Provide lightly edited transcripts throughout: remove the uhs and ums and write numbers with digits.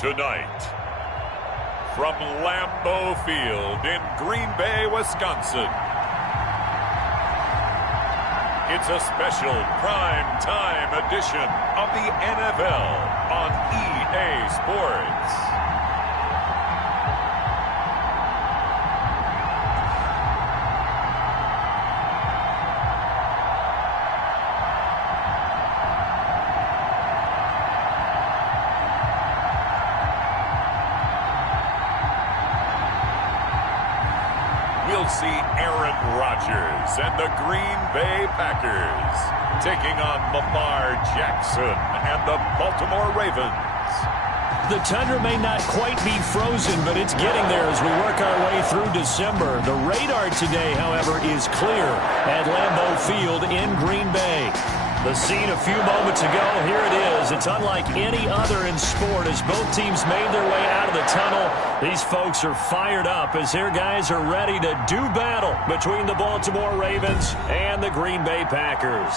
Tonight, from Lambeau Field in Green Bay, Wisconsin, it's a special prime time edition of the NFL on EA Sports. We'll see Aaron Rodgers and the Green Bay Packers taking on Lamar Jackson and the Baltimore Ravens. The tundra may not quite be frozen, but it's getting there as we work our way through December. The radar today, however, is clear at Lambeau Field in Green Bay. The scene a few moments ago, here it is. It's unlike any other in sport as both teams made their way out of the tunnel. These folks are fired up as their guys are ready to do battle between the Baltimore Ravens and the Green Bay Packers.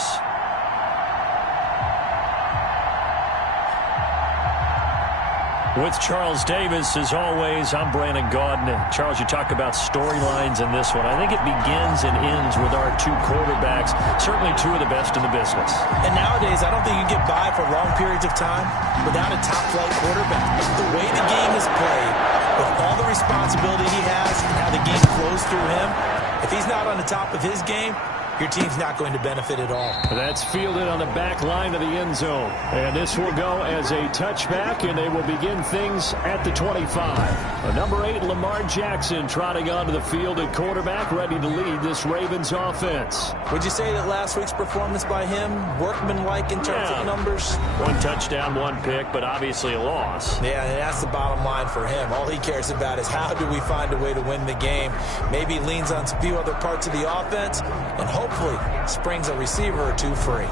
With Charles Davis, as always, I'm Brandon Gaudin. Charles, you talk about storylines in this one. I think it begins and ends with our two quarterbacks, certainly two of the best in the business. And nowadays, I don't think you can get by for long periods of time without a top-flight quarterback. The way the game is played, with all the responsibility he has and how the game flows through him, if he's not on the top of his game, your team's not going to benefit at all. That's fielded on the back line of the end zone. And this will go as a touchback, and they will begin things at the 25. Number 8, Lamar Jackson, trotting onto the field at quarterback, ready to lead this Ravens offense. Would you say that last week's performance by him, workmanlike in terms of numbers? One touchdown, one pick, but obviously a loss. Yeah, and that's the bottom line for him. All he cares about is how do we find a way to win the game. Maybe he leans on a few other parts of the offense, and hopefully springs a receiver or two free.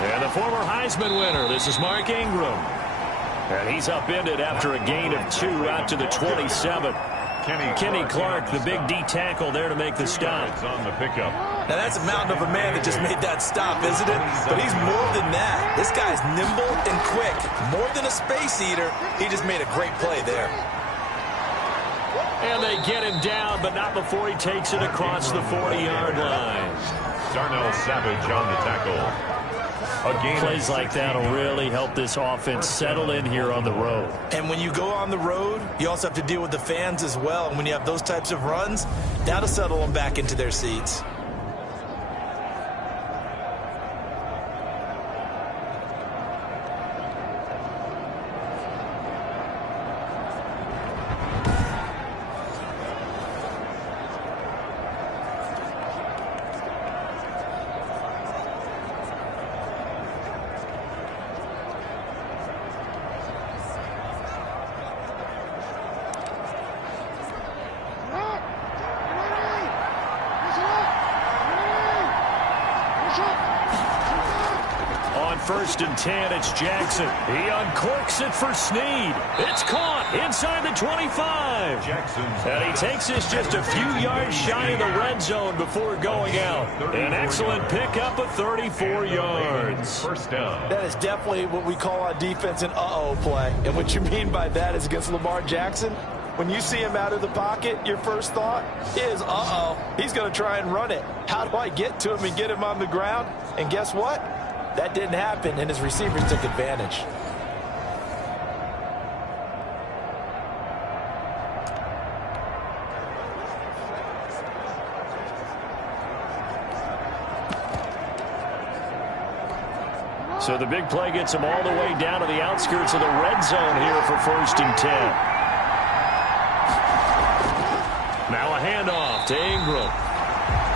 And the former Heisman winner, this is Mark Ingram. And he's upended after a gain of 2 out to the 27. Kenny Clark, the big D tackle there to make the stop. On the pickup. Now that's a mountain of a man that just made that stop, isn't it? But he's more than that. This guy's nimble and quick. More than a space eater, he just made a great play there. And they get him down, but not before he takes it across the 40-yard line. Darnell Savage on the tackle. Plays like that will really help this offense settle in here on the road. And when you go on the road, you also have to deal with the fans as well. And when you have those types of runs, that'll settle them back into their seats. First and 10, it's Jackson. He uncorks it for Snead. It's caught inside the 25. Jackson. And he takes this just a few yards shy of the red zone before going out. An excellent pickup of 34 yards. First down. That is definitely what we call on defense an uh-oh play. And what you mean by that is against Lamar Jackson, when you see him out of the pocket, your first thought is, uh-oh, he's going to try and run it. How do I get to him and get him on the ground? And guess what? That didn't happen, and his receivers took advantage. So the big play gets him all the way down to the outskirts of the red zone here for first and 10. Now a handoff to Ingram.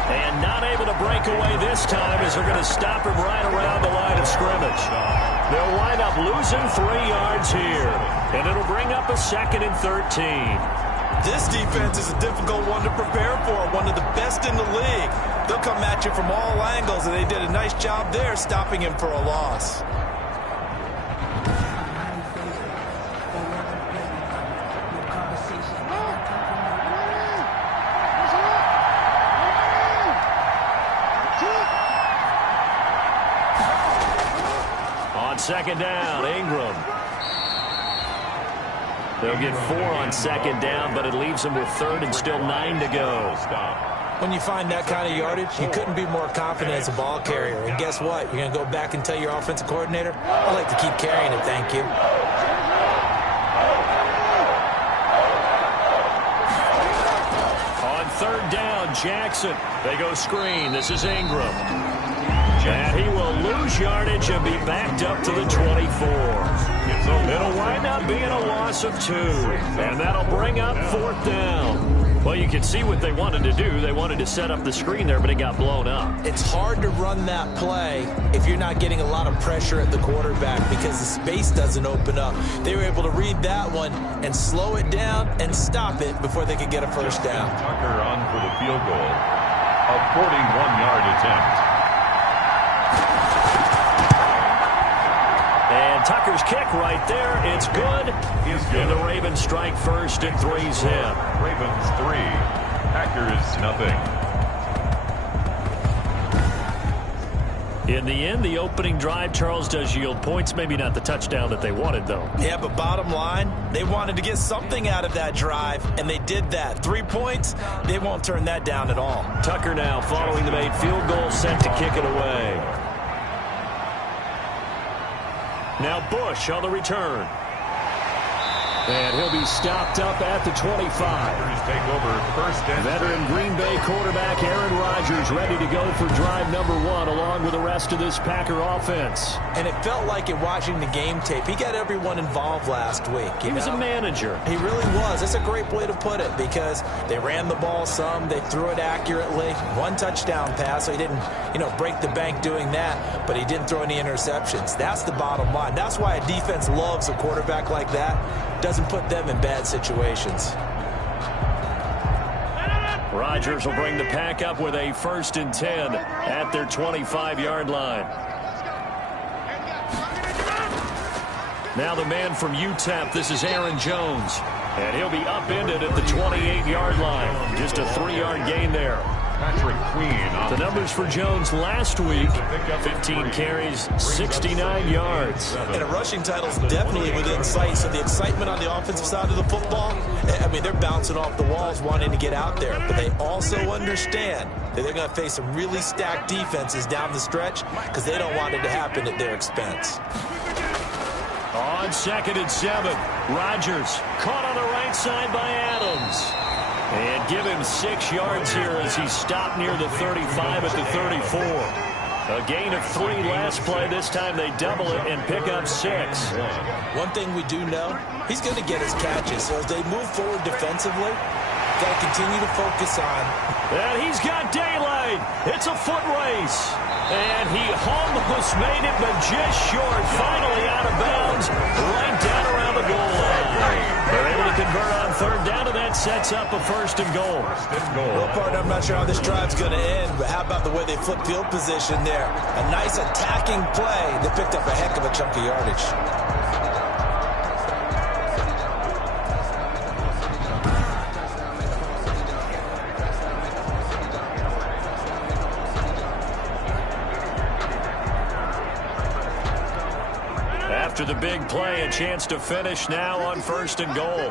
And not able to break away this time as they're going to stop him right around the line of scrimmage. They'll wind up losing 3 yards here. And it'll bring up a 2nd and 13. This defense is a difficult one to prepare for, one of the best in the league. They'll come at you from all angles, and they did a nice job there stopping him for a loss. On second down, Ingram. They'll get 4 on second down, but it leaves them with third and still 9 to go. When you find that kind of yardage, you couldn't be more confident as a ball carrier. And guess what? You're going to go back and tell your offensive coordinator, I'd like to keep carrying it, thank you. On third down, Jackson. They go screen. This is Ingram. And he will lose yardage and be backed up to the 24. It'll wind up being a loss of 2. And that'll bring up fourth down. Well, you can see what they wanted to do. They wanted to set up the screen there, but it got blown up. It's hard to run that play if you're not getting a lot of pressure at the quarterback because the space doesn't open up. They were able to read that one and slow it down and stop it before they could get a first down. Tucker on for the field goal. A 41-yard attempt. And Tucker's kick right there. It's good. And the Ravens strike first and 3's hit. Ravens 3. Packers nothing. In the end, the opening drive, Charles, does yield points. Maybe not the touchdown that they wanted, though. Yeah, but bottom line, they wanted to get something out of that drive, and they did that. 3 points, they won't turn that down at all. Tucker now following the made field goal, set to kick it away. Now Bush on the return. And he'll be stopped up at the 25. Take over first and Veteran Green Bay quarterback Aaron Rodgers ready to go for drive number 1 along with the rest of this Packer offense. And it felt like in watching the game tape, he got everyone involved last week. He was a manager. He really was. That's a great way to put it because they ran the ball some, they threw it accurately. 1 touchdown pass, so he didn't, break the bank doing that, but he didn't throw any interceptions. That's the bottom line. That's why a defense loves a quarterback like that. Doesn't put them in bad situations. Rodgers will bring the pack up with a 1st and 10 at their 25-yard line. Now the man from UTEP, this is Aaron Jones. And he'll be upended at the 28-yard line. Just a 3-yard gain there. Patrick Queen. The numbers for Jones last week, 15 carries, 69 yards. And a rushing title is definitely within sight. So the excitement on the offensive side of the football, they're bouncing off the walls wanting to get out there. But they also understand that they're going to face some really stacked defenses down the stretch because they don't want it to happen at their expense. On 2nd and 7, Rodgers caught on the right side by Adams. And give him 6 yards here as he stopped near the 35 at the 34. A gain of 3 last play. This time they double it and pick up 6. One thing we do know, he's going to get his catches. So as they move forward defensively, got to continue to focus on. And he's got daylight. It's a foot race. And he almost made it, but just short. Finally out of bounds, right down around the goal line. They're able to convert on 3rd down, and that sets up a 1st and goal. Real part, I'm not sure how this drive's going to end, but how about the way they flip field position there? A nice attacking play. They picked up a heck of a chunk of yardage. After the big play, a chance to finish now on 1st and goal.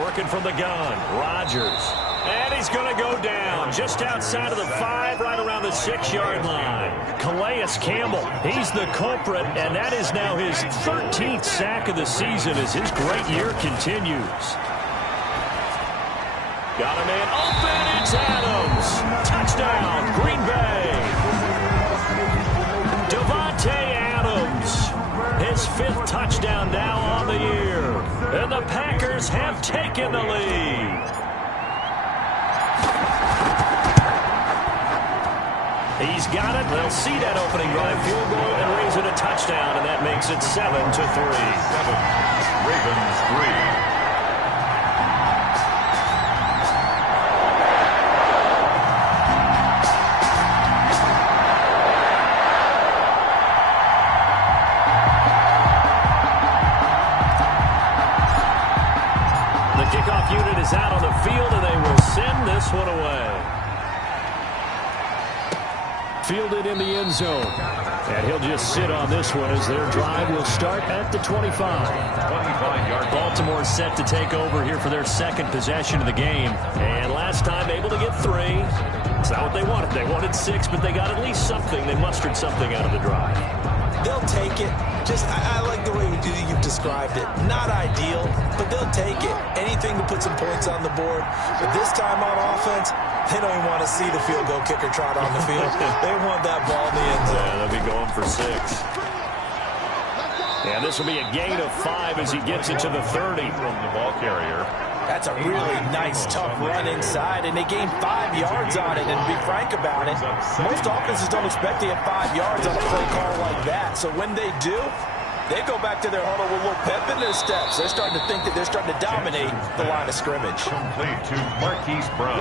Working from the gun, Rodgers. And he's going to go down just outside of the 5, right around the 6-yard line. Calais Campbell, he's the culprit, and that is now his 13th sack of the season as his great year continues. Got a man open, it's Adams. Touchdown, Green Bay. Adams, his 5th touchdown now on the year. And the Packers have taken the lead. He's got it. They'll see that opening drive field goal and raise it a touchdown, and that makes it 7-3. 7. Ravens 3. Kickoff unit is out on the field, and they will send this one away. Fielded in the end zone. And he'll just sit on this one as their drive will start at the 25. 25-yard. Baltimore set to take over here for their second possession of the game. And last time able to get 3. It's not what they wanted. They wanted 6, but they got at least something. They mustered something out of the drive. They'll take it. I like the way you've described it. Not ideal, but they'll take it. Anything to put some points on the board. But this time on offense, they don't even want to see the field goal kicker trot on the field. They want that ball in the end zone. Yeah, they'll be going for 6. And this will be a gain of 5 as he gets it to the 30. From the ball carrier. That's a really nice, tough run inside, and they gained 5 yards on it. And to be frank about it, most offenses don't expect to get 5 yards on a play call like that. So when they do, they go back to their huddle with a little pep in their steps. They're starting to think that they're starting to dominate the line of scrimmage. Complete to Marquise Brown.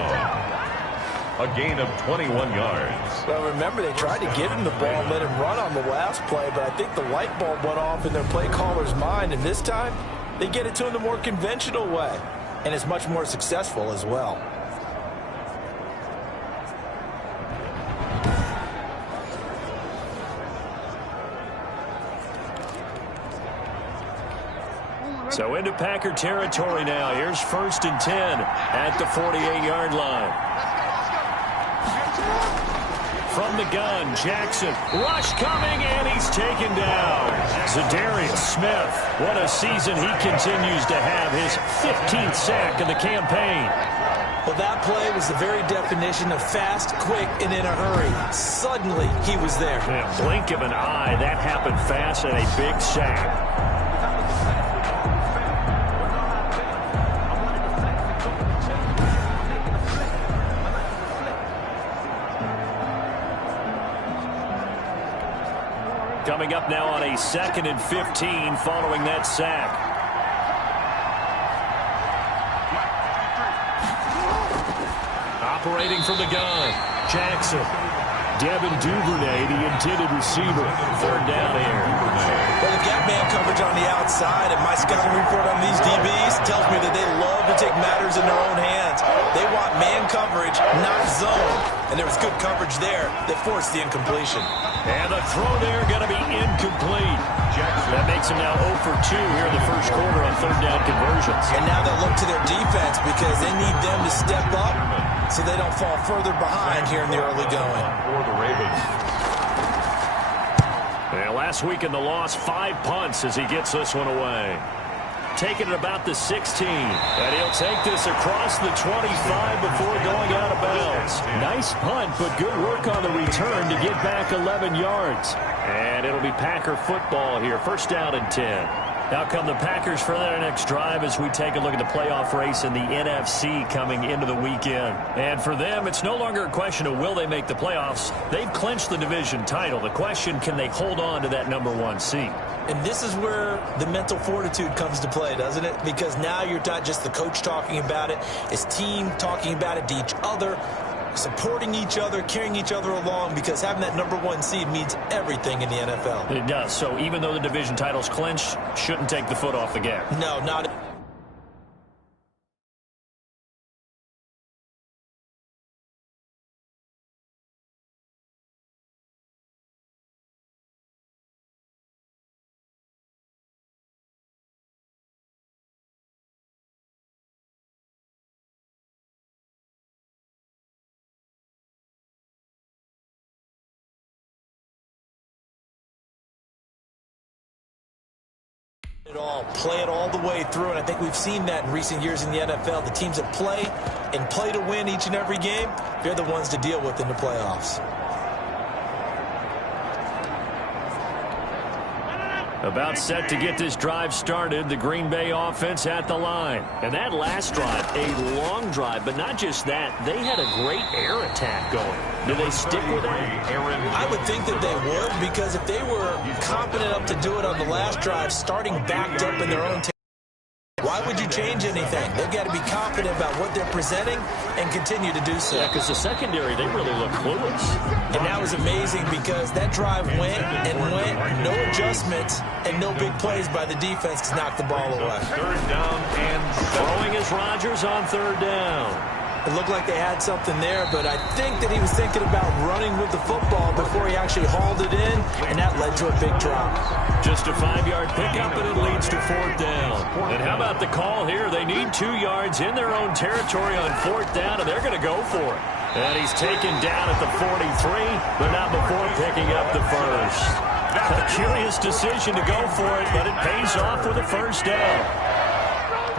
A gain of 21 yards. Well, remember, they tried to give him the ball and let him run on the last play, but I think the light bulb went off in their play caller's mind, and this time they get it to him the more conventional way. And it's much more successful as well. So into Packer territory now. Here's 1st and 10 at the 48-yard line. From the gun, Jackson. Rush coming, and he's taken down. Zadarius Smith. What a season he continues to have. His 15th sack of the campaign. Well, that play was the very definition of fast, quick, and in a hurry. Suddenly, he was there. In a blink of an eye, that happened fast and a big sack. Coming up now on a 2nd and 15 following that sack. Operating from the gun, Jackson. Devin Duvernay, the intended receiver. 3rd down here. Well, they've got man coverage on the outside, and my scouting report on these DBs tells me that they love to take matters in their own hands. They want man coverage, not zone. And there was good coverage there that forced the incompletion. And the throw there going to be incomplete. That makes him now 0 for 2 here in the first quarter on 3rd down conversions. And now they'll look to their defense because they need them to step up so they don't fall further behind here in the early going. For the Ravens. And last week in the loss, 5 punts as he gets this one away. Taking it about the 16. And he'll take this across the 25 before going out of bounds. Nice punt, but good work on the return to get back 11 yards. And it'll be Packer football here. 1st down and 10. Now come the Packers for their next drive as we take a look at the playoff race in the NFC coming into the weekend. And for them, it's no longer a question of will they make the playoffs. They've clinched the division title. The question, can they hold on to that #1 seed? And this is where the mental fortitude comes to play, doesn't it? Because now you're not just the coach talking about it. It's team talking about it to each other, supporting each other, carrying each other along, because having that #1 seed means everything in the NFL. It does. So even though the division title's clinched, shouldn't take the foot off the gas. No, not. Play it all the way through, and I think we've seen that in recent years in the NFL. The teams that play and play to win each and every game, they're the ones to deal with in the playoffs. About set to get this drive started. The Green Bay offense at the line. And that last drive, a long drive, but not just that. They had a great air attack going. Do they stick with that? I would think that they would, because if they were competent enough to do it on the last drive, starting backed up in their own territory, why would you change anything? They've got to be confident about what they're presenting and continue to do so. Yeah, because the secondary, they really look clueless. And that was amazing because that drive went and went, no adjustments, and no big plays by the defense to knock the ball away. Third down and throwing is Rodgers on third down. It looked like they had something there, but I think that he was thinking about running with the football before he actually hauled it in, and that led to a big drop. Just a 5-yard pickup, and it leads to fourth down. And how about the call here? They need 2 yards in their own territory on fourth down, and they're going to go for it. And he's taken down at the 43, but not before picking up the first. A curious decision to go for it, but it pays off with a first down.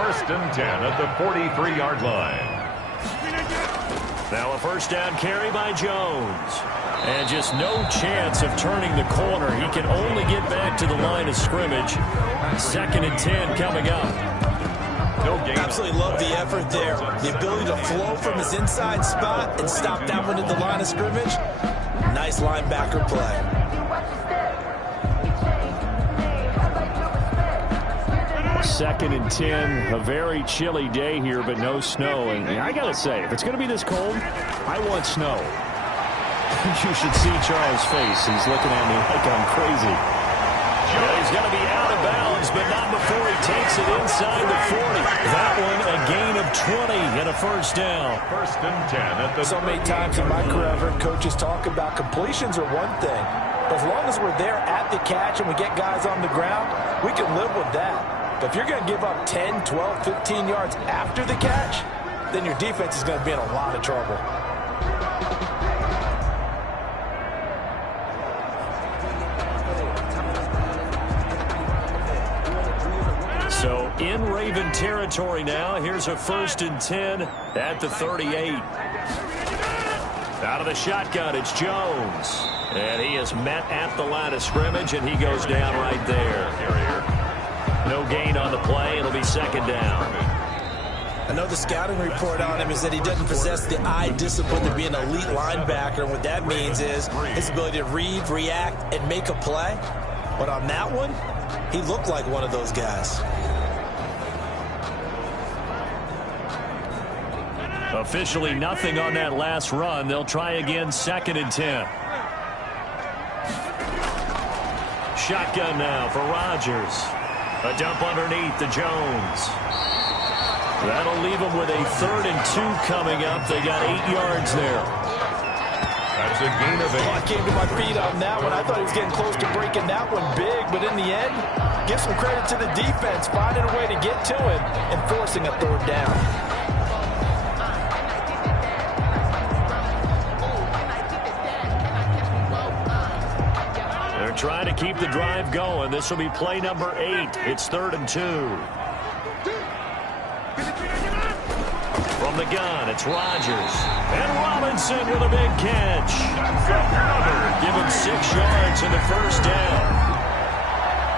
1st and 10 at the 43-yard line. Now a first down carry by Jones. And just no chance of turning the corner. He can only get back to the line of scrimmage. 2nd and 10 coming up. Absolutely love the effort there. The ability to flow from his inside spot and stop that one at the line of scrimmage. Nice linebacker play. 2nd and 10, a very chilly day here, but no snow. And I got to say, if it's going to be this cold, I want snow. You should see Charles' face. He's looking at me like I'm crazy. Well, he's going to be out of bounds, but not before he takes it inside the 40. That one, a gain of 20 and a first down. 1st and 10 at the So many times in my career, I've heard coaches talk about completions are one thing. As long as we're there at the catch and we get guys on the ground, we can live with that. But if you're going to give up 10, 12, 15 yards after the catch, then your defense is going to be in a lot of trouble. So in Raven territory now. Here's a 1st and 10 at the 38. Out of the shotgun, it's Jones. And he is met at the line of scrimmage, and he goes down right there. No gain on the play. It'll be 2nd down. I know the scouting report on him is that he doesn't possess the eye discipline to be an elite linebacker. What that means is his ability to read, react, and make a play. But on that one, he looked like one of those guys. Officially nothing on that last run. They'll try again, 2nd and 10. Shotgun now for Rodgers. A dump underneath to Jones. That'll leave them with a 3rd and 2 coming up. They got 8 yards there. That's a gain of 8. I came to my feet on that one. I thought he was getting close to breaking that one big, but in the end, give some credit to the defense, finding a way to get to him and forcing a 3rd down. Trying to keep the drive going. This will be play number 8. It's 3rd and 2. From the gun, it's Rodgers. And Robinson with a big catch. Give him 6 yards in the first down.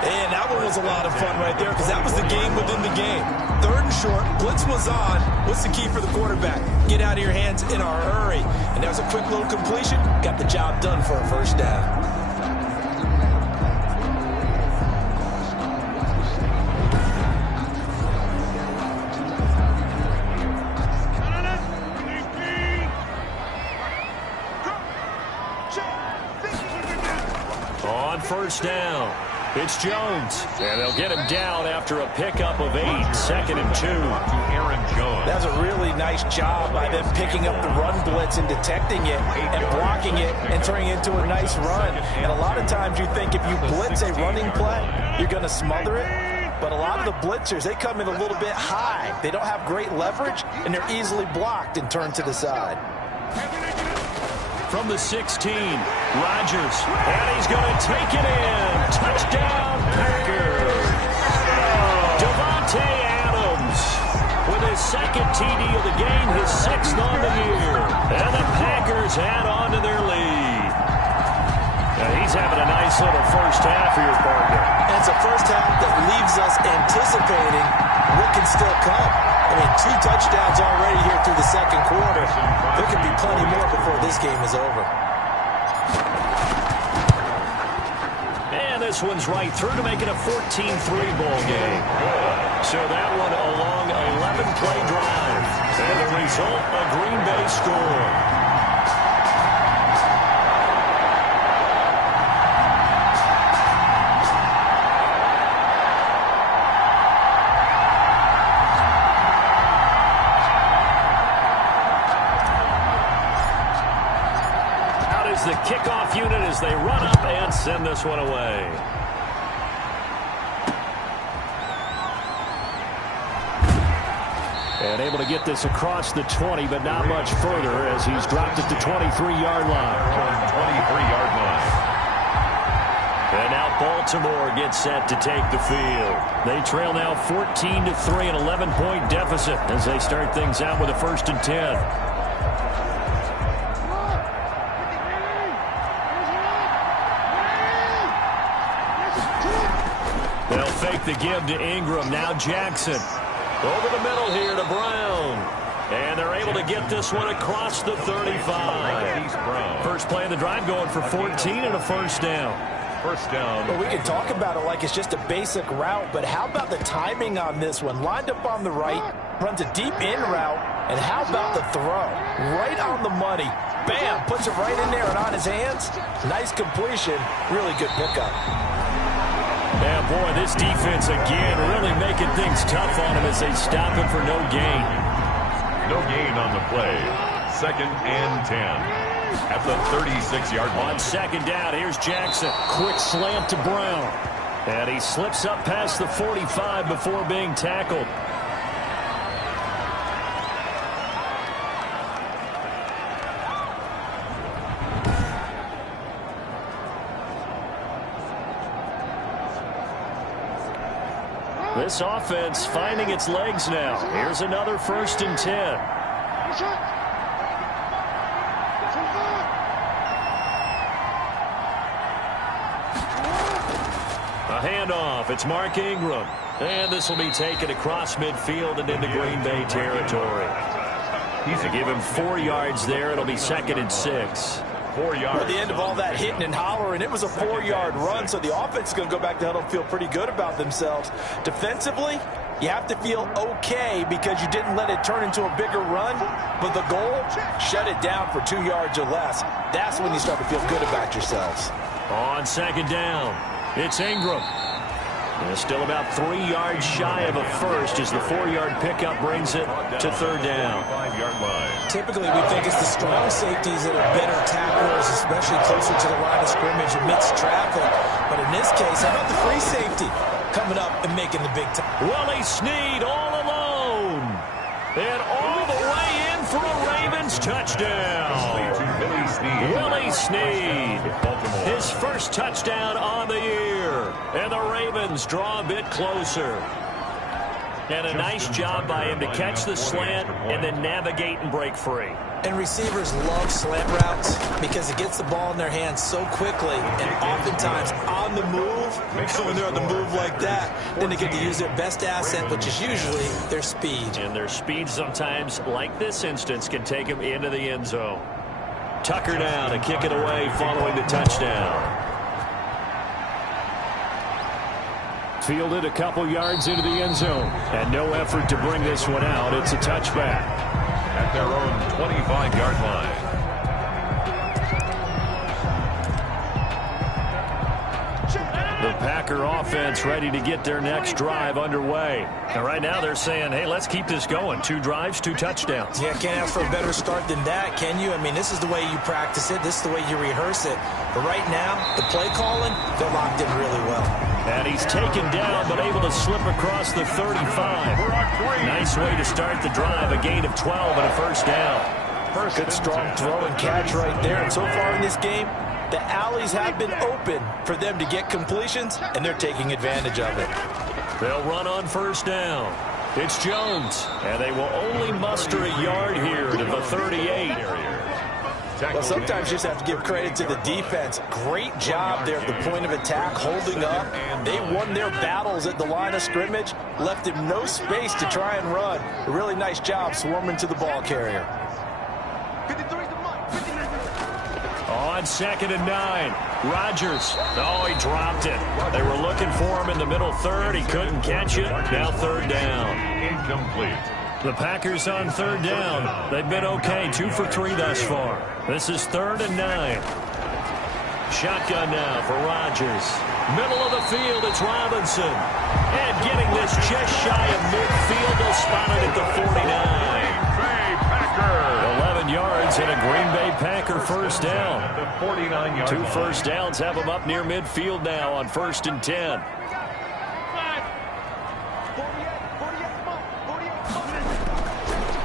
And that one was a lot of fun right there because that was the game within the game. 3rd and short, blitz was on. What's the key for the quarterback? Get out of your hands in a hurry. And that was a quick little completion. Got the job done for a first down. First down. It's Jones. And they'll get him down after a pickup of 8. 2nd and 2. Aaron Jones. That was a really nice job by them picking up the run blitz and detecting it and blocking it and turning it into a nice run. And a lot of times you think if you blitz a running play, you're going to smother it. But a lot of the blitzers, they come in a little bit high. They don't have great leverage, and they're easily blocked and turned to the side. From the 16, Rodgers, and he's going to take it in. Touchdown, Packers. Devontae Adams with his 2nd TD of the game, his 6th on the year. And the Packers add on to their lead. Now he's having a nice little first half here, partner. And it's a first half that leaves us anticipating what can still come. I mean, 2 touchdowns already here through the second quarter. There could be plenty more before this game is over. And this one's right through to make it a 14-3 ball game. So that one a long 11-play drive. And the result, a Green Bay score. The kickoff unit as they run up and send this one away. And able to get this across the 20, but not much further as he's dropped it to 23-yard line. 23-yard line. And now Baltimore gets set to take the field. They trail now 14-3, an 11-point deficit as they start things out with a 1st and 10. They'll fake the give to Ingram. Now Jackson. Over the middle here to Brown. And they're able to get this one across the 35. First play of the drive going for 14 and a first down. First down. Well, we can talk about it like it's just a basic route, but how about the timing on this one? Lined up on the right, runs a deep in route, and how about the throw? Right on the money. Bam! Puts it right in there and on his hands. Nice completion. Really good pickup. Yeah, boy, this defense again really making things tough on him as they stop him for no gain. No gain on the play. 2nd and 10 at the 36-yard line. On 2nd down, here's Jackson. Quick slant to Brown. And he slips up past the 45 before being tackled. This offense finding its legs now. Here's another 1st and 10. A handoff. It's Mark Ingram. And this will be taken across midfield and into Green Bay territory. To give him 4 yards there, it'll be 2nd and 6. 4 yards. At the end of all that hitting and hollering, it was a 4-yard run, so the offense is going to go back to huddle and feel pretty good about themselves. Defensively, you have to feel okay because you didn't let it turn into a bigger run, but the goal, shut it down for 2 yards or less. That's when you start to feel good about yourselves. On 2nd down, it's Ingram. And still about 3 yards shy of a first as the 4-yard pickup brings it to 3rd down. 5-yard line. Typically, we think it's the strong safeties that are better tacklers, especially closer to the line of scrimmage amidst traffic. But in this case, how about the free safety coming up and making the big time? Willie Snead all alone. And all the way in for a Ravens touchdown. Willie Snead. His first touchdown on the year. And the Ravens draw a bit closer. And a nice job by him to catch the slant and then navigate and break free. And receivers love slant routes because it gets the ball in their hands so quickly and oftentimes on the move. So when they're on the move like that, then they get to use their best asset, which is usually their speed. And their speed sometimes, like this instance, can take them into the end zone. Tucker down to kick it away following the touchdown. Fielded a couple yards into the end zone. And no effort to bring this one out. It's a touchback. At their own 25-yard line. The Packer offense ready to get their next drive underway. And right now they're saying, hey, let's keep this going. 2 drives, 2 touchdowns. Yeah, can't ask for a better start than that, can you? I mean, this is the way you practice it. This is the way you rehearse it. But right now, the play calling, they're locked in really well. And he's taken down, but able to slip across the 35. Nice way to start the drive. A gain of 12 and a first down. Good strong throw and catch right there. And so far in this game, the alleys have been open for them to get completions, and they're taking advantage of it. They'll run on first down. It's Jones, and they will only muster a yard here to the 38. Well, sometimes you just have to give credit to the defense. Great job there at the point of attack, holding up. They won their battles at the line of scrimmage, left him no space to try and run. A really nice job swarming to the ball carrier. On 2nd and 9, Rodgers. Oh, he dropped it. They were looking for him in the middle third. He couldn't catch it. Now 3rd down. Incomplete. The Packers on 3rd down. They've been okay, 2 for 3 thus far. This is 3rd and 9. Shotgun now for Rodgers. Middle of the field, it's Robinson. And getting this just shy of midfield, they'll spot it at the 49. 11 yards and a Green Bay Packer first down. The 49-yard 2 first downs have them up near midfield now on 1st and 10.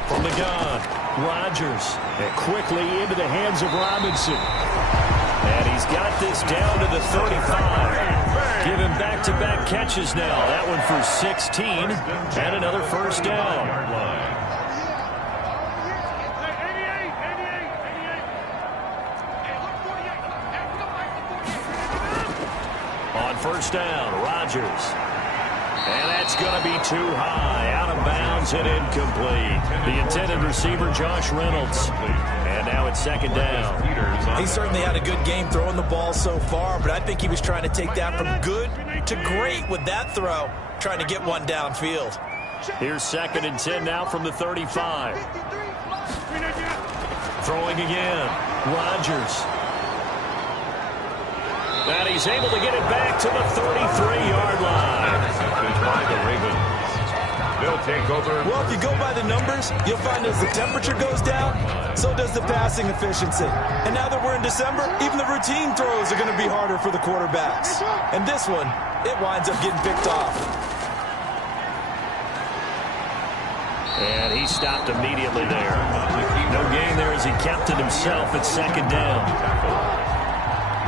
From the gun, Rodgers. And quickly into the hands of Robinson. And he's got this down to the 35. Give him back-to-back catches now. That one for 16 and another first down. On 1st down, Rodgers. And that's going to be too high. Out of bounds and incomplete. The intended receiver, Josh Reynolds. And now it's 2nd down. He certainly had a good game throwing the ball so far, but I think he was trying to take that from good to great with that throw, trying to get one downfield. Here's 2nd and 10 now from the 35. Throwing again. Rodgers. And he's able to get it back to the 33-yard line. By the Ravens. They'll take over. Well, if you go by the numbers, you'll find as the temperature goes down, so does the passing efficiency. And now that we're in December, even the routine throws are going to be harder for the quarterbacks. And this one, it winds up getting picked off. And he stopped immediately there. No gain there as he kept it himself at 2nd down.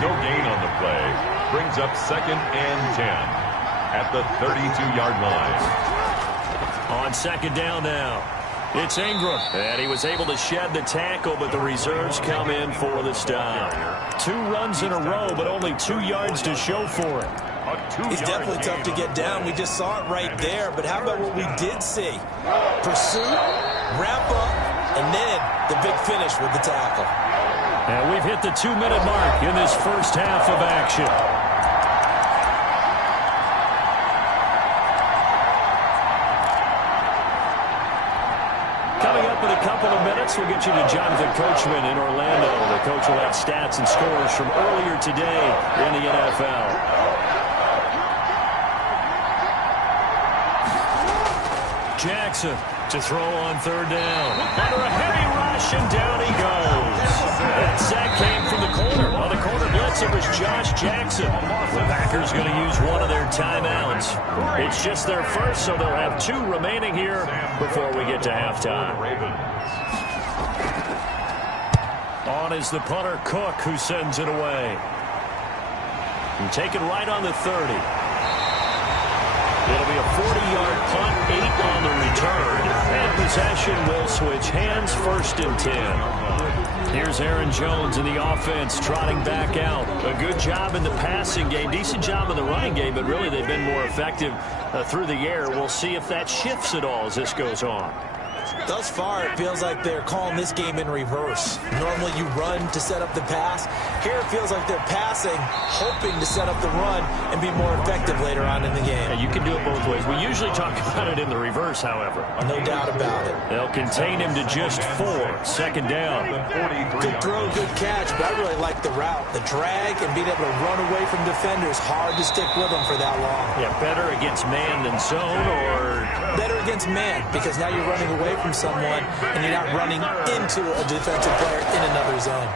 No gain on the play. Brings up 2nd and 10 at the 32-yard line. On 2nd down now, it's Ingram. And he was able to shed the tackle, but the reserves come in for the stop. 2 runs in a row, but only 2 yards to show for it. He's definitely tough to get down. We just saw it right there. But how about what we did see? Pursuit, wrap up, and then the big finish with the tackle. And we've hit the 2-minute mark in this first half of action. Coming up in a couple of minutes, we'll get you to Jonathan Coachman in Orlando. The coach will have stats and scores from earlier today in the NFL. Jackson to throw on 3rd down. Under a heavy rush, and down he goes. That sack came from the corner. On the corner blitz, it was Josh Jackson. The Packers going to use one of their timeouts. It's just their first, so they'll have 2 remaining here before we get to halftime. On is the punter, Cook, who sends it away. And taken right on the 30. It'll be a 40-yard punt, 8 on the return. And possession will switch hands, 1st and 10. Here's Aaron Jones in the offense, trotting back out. A good job in the passing game, decent job in the running game, but really they've been more effective through the air. We'll see if that shifts at all as this goes on. Thus far, it feels like they're calling this game in reverse. Normally you run to set up the pass. Here it feels like they're passing, hoping to set up the run and be more effective later on in the game. Yeah, you can do it both ways. We usually talk about it in the reverse, however. No doubt about it. They'll contain him to just 4. 2nd down. Good throw, good catch, but I really like the route. The drag and being able to run away from defenders, hard to stick with them for that long. Yeah, better against man than zone, or better against man, because now you're running away from someone and you're not running into a defensive player in another zone.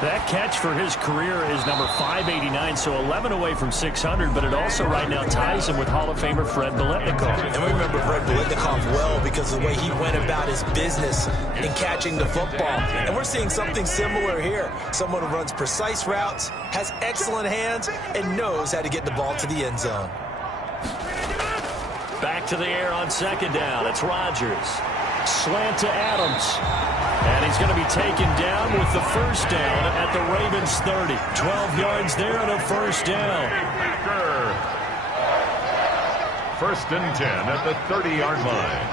That catch for his career is number 589, so 11 away from 600, but it also right now ties him with Hall of Famer Fred Biletnikoff. And we remember Fred Biletnikoff well because of the way he went about his business in catching the football. And we're seeing something similar here. Someone who runs precise routes, has excellent hands, and knows how to get the ball to the end zone. Back to the air on 2nd down. It's Rodgers. Slant to Adams. And he's going to be taken down with the first down at the Ravens 30. 12 yards there and a first down. First and 10 at the 30-yard line.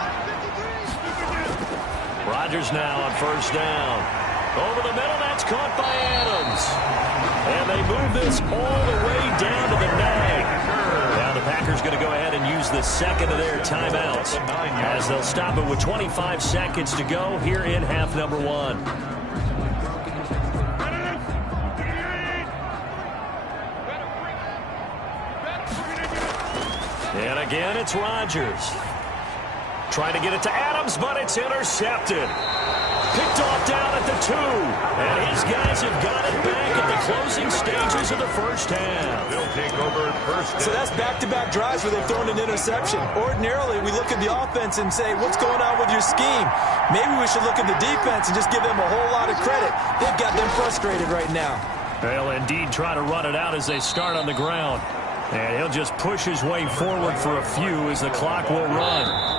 Rodgers now on first down. Over the middle, that's caught by Adams. And they move this all the way down to the 9. Now the Packers going to go ahead and use the second of their timeouts as they'll stop it with 25 seconds to go here in half number 1. And again, it's Rodgers. Trying to get it to Adams, but it's intercepted. Picked off down at the 2. And his guys have got it back at the closing stages of the first half. They'll take over first. So that's back-to-back drives where they've thrown an interception. Ordinarily, we look at the offense and say, what's going on with your scheme? Maybe we should look at the defense and just give them a whole lot of credit. They've got them frustrated right now. They'll indeed try to run it out as they start on the ground. And he'll just push his way forward for a few as the clock will run.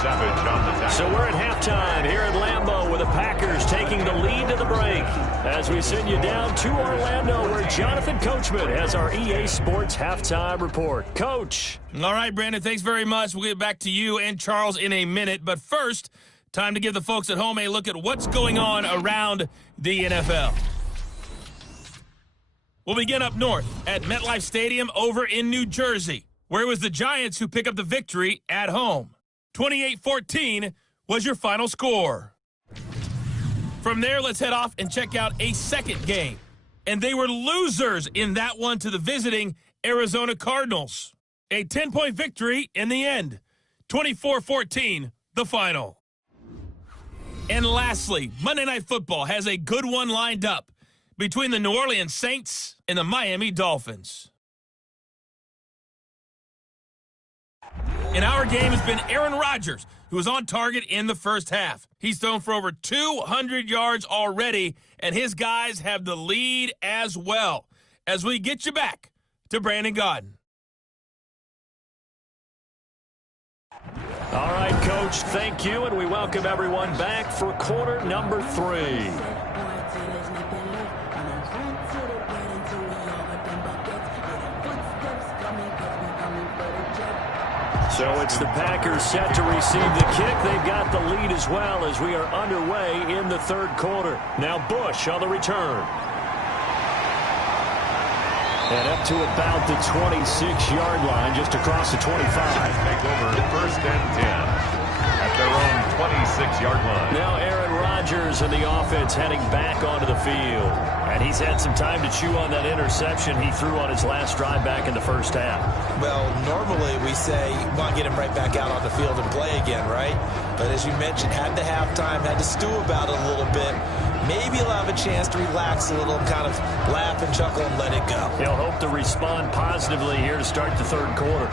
Savage on the tackle. So we're at halftime here at Lambeau with the Packers taking the lead to the break as we send you down to Orlando where Jonathan Coachman has our EA Sports halftime report. Coach. All right, Brandon, thanks very much. We'll get back to you and Charles in a minute. But first, time to give the folks at home a look at what's going on around the NFL. We'll begin up north at MetLife Stadium over in New Jersey, where it was the Giants who pick up the victory at home. 28-14 was your final score. From there, let's head off and check out a second game. And they were losers in that one to the visiting Arizona Cardinals. A 10-point victory in the end. 24-14, the final. And lastly, Monday Night Football has a good one lined up between the New Orleans Saints and the Miami Dolphins. And our game has been Aaron Rodgers, who was on target in the first half. He's thrown for over 200 yards already, and his guys have the lead as well. As we get you back to Brandon Gaudin. All right, Coach, thank you, and we welcome everyone back for quarter number 3. So it's the Packers set to receive the kick. They've got the lead as well as we are underway in the third quarter. Now Bush on the return. And up to about the 26-yard line, just across the 25. Take over first and 10 at their own 26-yard line. Now Aaron Rodgers and the offense heading back onto the field. And he's had some time to chew on that interception he threw on his last drive back in the first half. Well, normally we say, well, get him right back out on the field and play again, right? But as you mentioned, had the halftime, had to stew about it a little bit. Maybe he'll have a chance to relax a little, kind of laugh and chuckle and let it go. He'll hope to respond positively here to start the third quarter.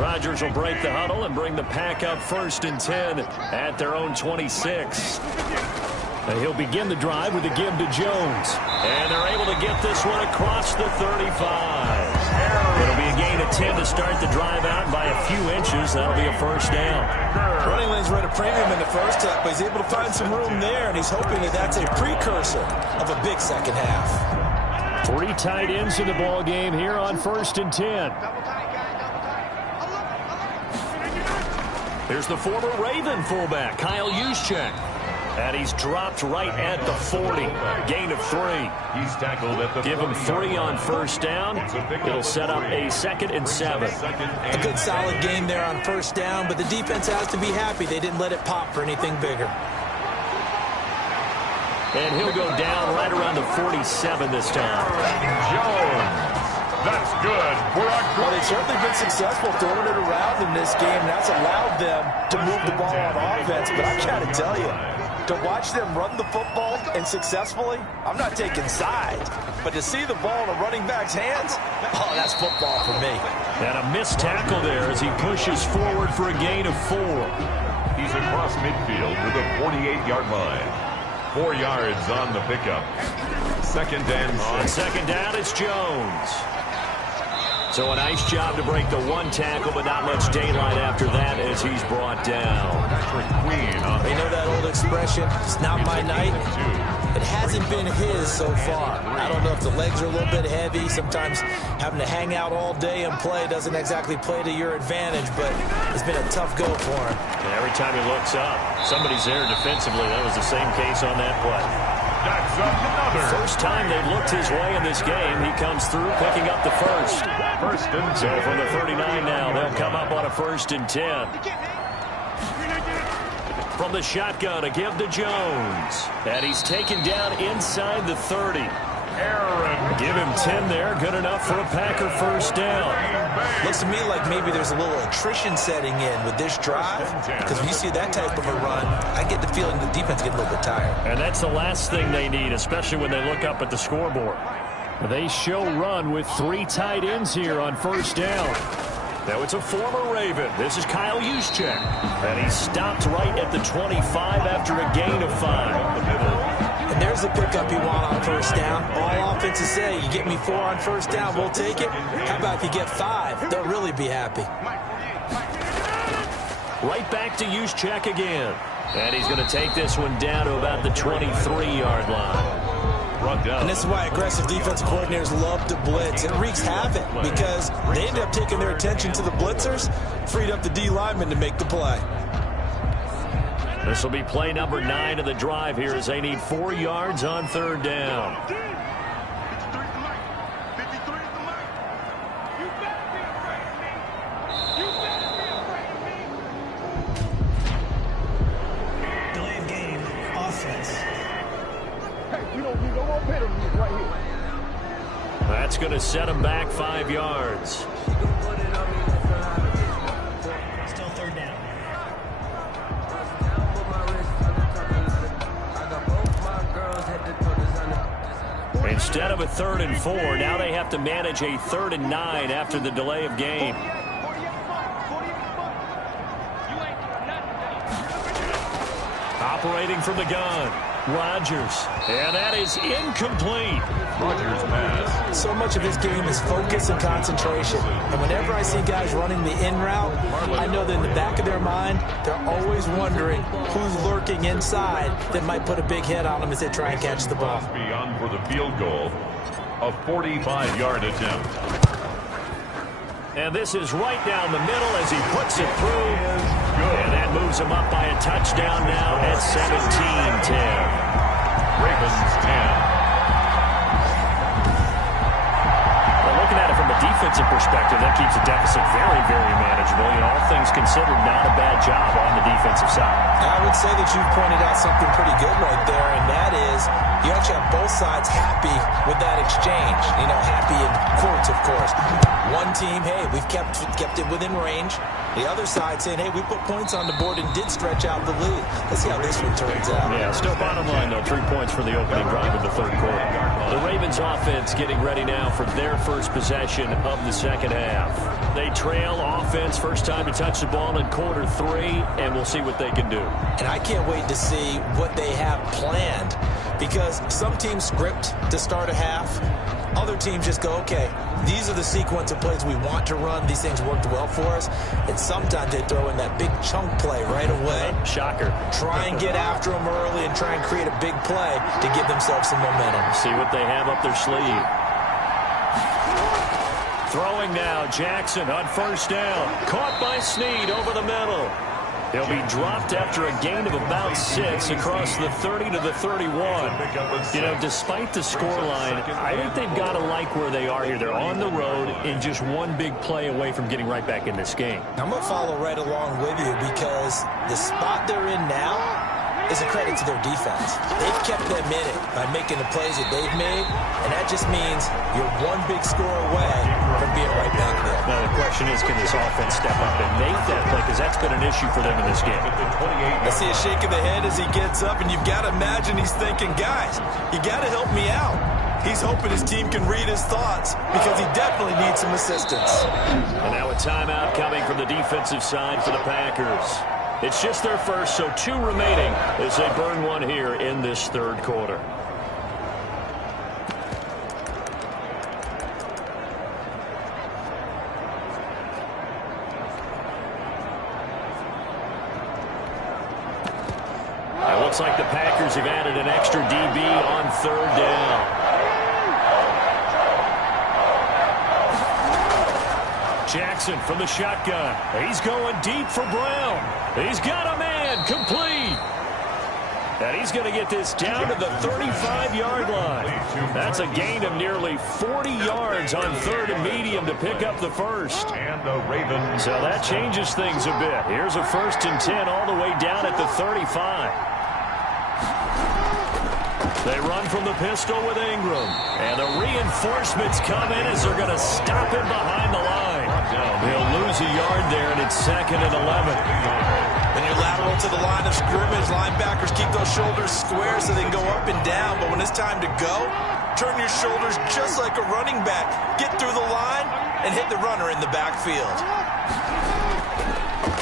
Rodgers will break the huddle and bring the pack up first and 10 at their own 26. He'll begin the drive with a give to Jones. And they're able to get this one across the 35. It'll be a gain of 10 to start the drive out by a few inches. That'll be a first down. Running lanes were at a premium in the first half, but he's able to find some room there, and he's hoping that that's a precursor of a big second half. 3 tight ends in the ball game here on first and 10. Here's the former Raven fullback, Kyle Juszczyk. And he's dropped right at the 40. Gain of 3. He's tackled at the Give him 3 on first down. It'll set up a 2nd and 7. A good solid game there on first down, but the defense has to be happy they didn't let it pop for anything bigger. And he'll go down right around the 47 this time. Jones. That's good. Well, they've certainly been successful throwing it around in this game. That's allowed them to move the ball on offense. But I got to tell you, to watch them run the football and successfully, I'm not taking sides. But to see the ball in a running back's hands, oh, that's football for me. And a missed tackle there as he pushes forward for a gain of 4. He's across midfield to the 48-yard line. 4 yards on the pickup. Second and 6. On second down, it's Jones. So a nice job to break the one tackle, but not much daylight after that as he's brought down. You know that old expression, it's not my night? It hasn't been his so far. I don't know if the legs are a little bit heavy. Sometimes having to hang out all day and play doesn't exactly play to your advantage, but it's been a tough go for him. And every time he looks up, somebody's there defensively. That was the same case on that play. That's another. First time they've looked his way in this game, he comes through picking up the first. First and 10. So from the 39 now, they'll come up on a 1st and 10. From the shotgun, a give to Jones. And he's taken down inside the 30. Give him 10 there. Good enough for a Packer first down. Looks to me like maybe there's a little attrition setting in with this drive, because if you see that type of a run, I get the feeling the defense gets a little bit tired. And that's the last thing they need, especially when they look up at the scoreboard. They show run with 3 tight ends here on first down. Now it's a former Raven. This is Kyle Juszczyk. And he's stopped right at the 25 after a gain of 5. And there's the pickup you want on first down. All offenses say, you get me 4 on first down, we'll take it. How about if you get 5? They'll really be happy. Right back to Juszczyk again. And he's going to take this one down to about the 23-yard line. And this is why aggressive defensive coordinators love to blitz. It wreaks havoc because they end up taking their attention to the blitzers, freed up the D lineman to make the play. This will be play number 9 of the drive here as they need 4 yards on third down. Delay of game, offense. That's going to set him back 5 yards. Still third down. Instead of a 3rd and 4, now they have to manage a 3rd and 9 after the delay of game. Operating from the gun, Rodgers. And that is incomplete. Rodgers pass. So much of this game is focus and concentration. And whenever I see guys running the in route, I know that in the back of their mind, they're always wondering who's lurking inside that might put a big hit on them as they try and catch the ball. Beyond for the field goal, a 45-yard attempt. And this is right down the middle as he puts it through. And that moves him up by a touchdown now at 17-10. Ravens 10. Looking at it from a defensive perspective, that keeps the deficit very, very manageable. You know, all things considered, not a bad job on the defensive side. I would say that you've pointed out something pretty good right there, and that is you actually have both sides happy with that exchange. You know, happy in quotes, of course. One team, hey, we've kept it within range. The other side saying, hey, we put points on the board and did stretch out the lead. Let's see how this one turns out. Yeah, still bottom line, though, 3 points for the opening drive of the third quarter. The Ravens offense getting ready now for their first possession of the second half. They trail offense first time to touch the ball in quarter 3, and we'll see what they can do. And I can't wait to see what they have planned, because some teams script to start a half. Other teams just go, okay, these are the sequence of plays we want to run. These things worked well for us. And sometimes they throw in that big chunk play right away. Shocker. Try and get after them early and try and create a big play to give themselves some momentum. See what they have up their sleeve. Throwing now, Jackson on first down. Caught by Snead over the middle. He'll be dropped after a gain of about 6 across the 30 to the 31. You know, despite the scoreline, I think they've got to like where they are here. They're on the road and just one big play away from getting right back in this game. I'm going to follow right along with you, because the spot they're in now is a credit to their defense. They've kept them in it by making the plays that they've made, and that just means you're one big score away from being right back there. Now, the question is, can this offense step up and make that play? Because that's been an issue for them in this game. I see a shake of the head as he gets up, and you've got to imagine he's thinking, guys, you got to help me out. He's hoping his team can read his thoughts, because he definitely needs some assistance. And now a timeout coming from the defensive side for the Packers. It's just their first, so 2 remaining as they burn one here in this third quarter. It looks like the Packers have added an extra DB on 3rd down. Jackson from the shotgun. He's going deep for Brown. He's got a man complete. And he's going to get this down to the 35-yard line. That's a gain of nearly 40 yards on 3rd and medium to pick up the first. And the Ravens. So that changes things a bit. Here's a 1st and 10 all the way down at the 35. They run from the pistol with Ingram. And the reinforcements come in as they're going to stop him behind the line. He'll lose a yard there, and it's 2nd and 11. When you're lateral to the line of scrimmage, linebackers keep those shoulders square so they can go up and down. But when it's time to go, turn your shoulders just like a running back. Get through the line and hit the runner in the backfield.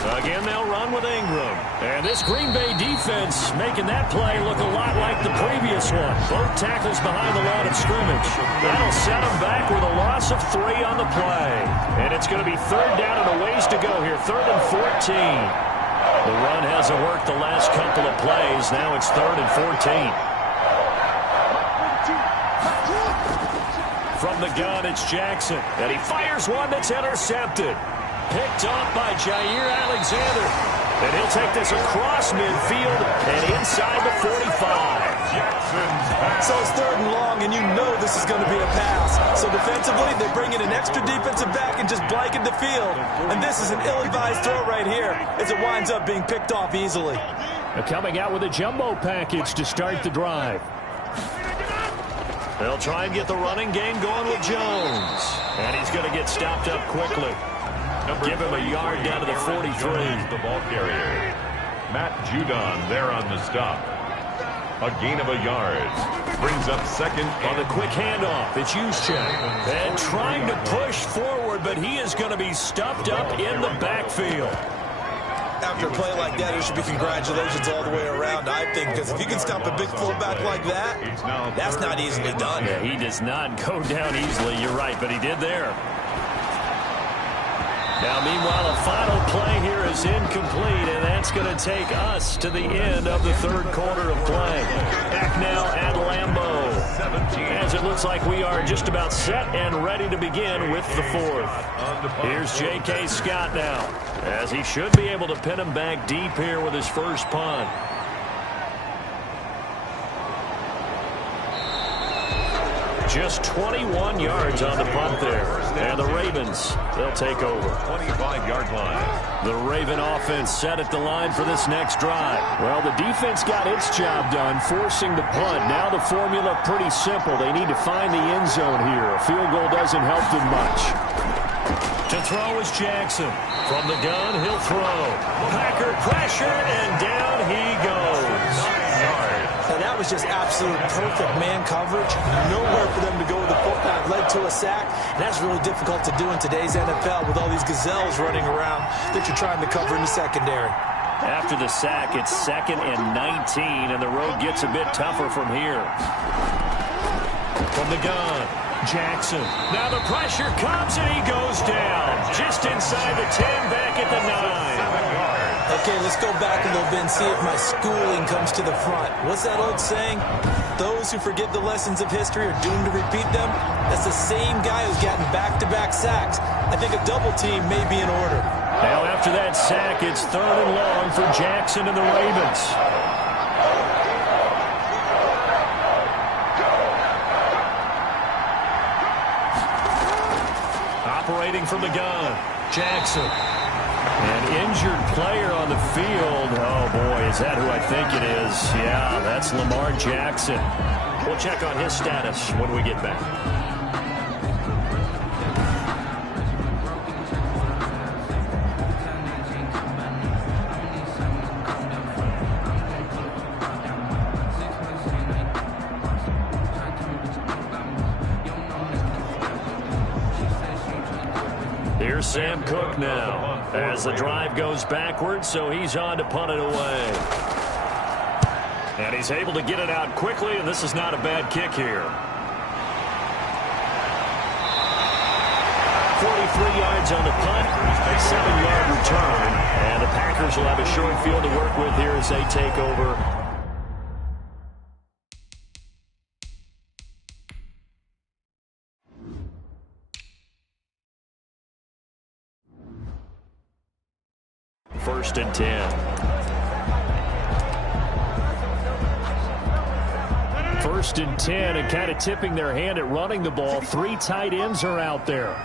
Again, they'll run with Ingram. And this Green Bay defense making that play look a lot like the previous one. Both tackles behind the line of scrimmage. That'll set them back with a loss of 3 on the play. And it's going to be 3rd down and a ways to go here. 3rd and 14. The run hasn't worked the last couple of plays. Now it's 3rd and 14. From the gun, it's Jackson. And he fires one that's intercepted. Picked off by Jair Alexander. And he'll take this across midfield and inside the 45. So it's 3rd and long, and you know this is going to be a pass. So defensively, they bring in an extra defensive back and just blanket the field. And this is an ill-advised throw right here as it winds up being picked off easily. They're coming out with a jumbo package to start the drive. They'll try and get the running game going with Jones. And he's going to get stopped up quickly. Give him a yard down to the 43. The ball carrier. Matt Judon there on the stop. A gain of a yard. Brings up 2nd. On the quick handoff, it's Juszczyk. And trying to push forward, but he is going to be stuffed up in the backfield. After a play like that, there should be congratulations all the way around, I think, because if you can stop a big fullback like that, that's not easily done. Yeah, he does not go down easily, you're right, but he did there. Now, meanwhile, a final play here is incomplete, and that's going to take us to the end of the 3rd quarter of play. Back now at Lambeau, as it looks like we are just about set and ready to begin with the 4th. Here's J.K. Scott now, as he should be able to pin him back deep here with his first punt. Just 21 yards on the punt there. And the Ravens, they'll take over. 25-yard line. The Raven offense set at the line for this next drive. Well, the defense got its job done, forcing the punt. Now the formula pretty simple. They need to find the end zone here. A field goal doesn't help them much. To throw is Jackson. From the gun, he'll throw. Packer pressure, and down he goes. And that was just absolute perfect man coverage. Nowhere for them to go with the football. Led to a sack. And that's really difficult to do in today's NFL with all these gazelles running around that you're trying to cover in the secondary. After the sack, it's 2nd and 19, and the road gets a bit tougher from here. From the gun, Jackson. Now the pressure comes, and he goes down. Just inside the 10, back at the 9. Okay, let's go back a little bit and see if my schooling comes to the front. What's that old saying? Those who forget the lessons of history are doomed to repeat them. That's the same guy who's gotten back-to-back sacks. I think a double team may be in order. Now after that sack, it's 3rd and long for Jackson and the Ravens. Operating from the gun, Jackson. An injured player on the field. Oh, boy, is that who I think it is? Yeah, that's Lamar Jackson. We'll check on his status when we get back. Here's Sam Cook now. As the drive goes backwards, so he's on to punt it away. And he's able to get it out quickly, and this is not a bad kick here. 43 yards on the punt, a 7-yard return, and the Packers will have a short field to work with here as they take over. First and 10. First and 10, and kind of tipping their hand at running the ball. 3 tight ends are out there.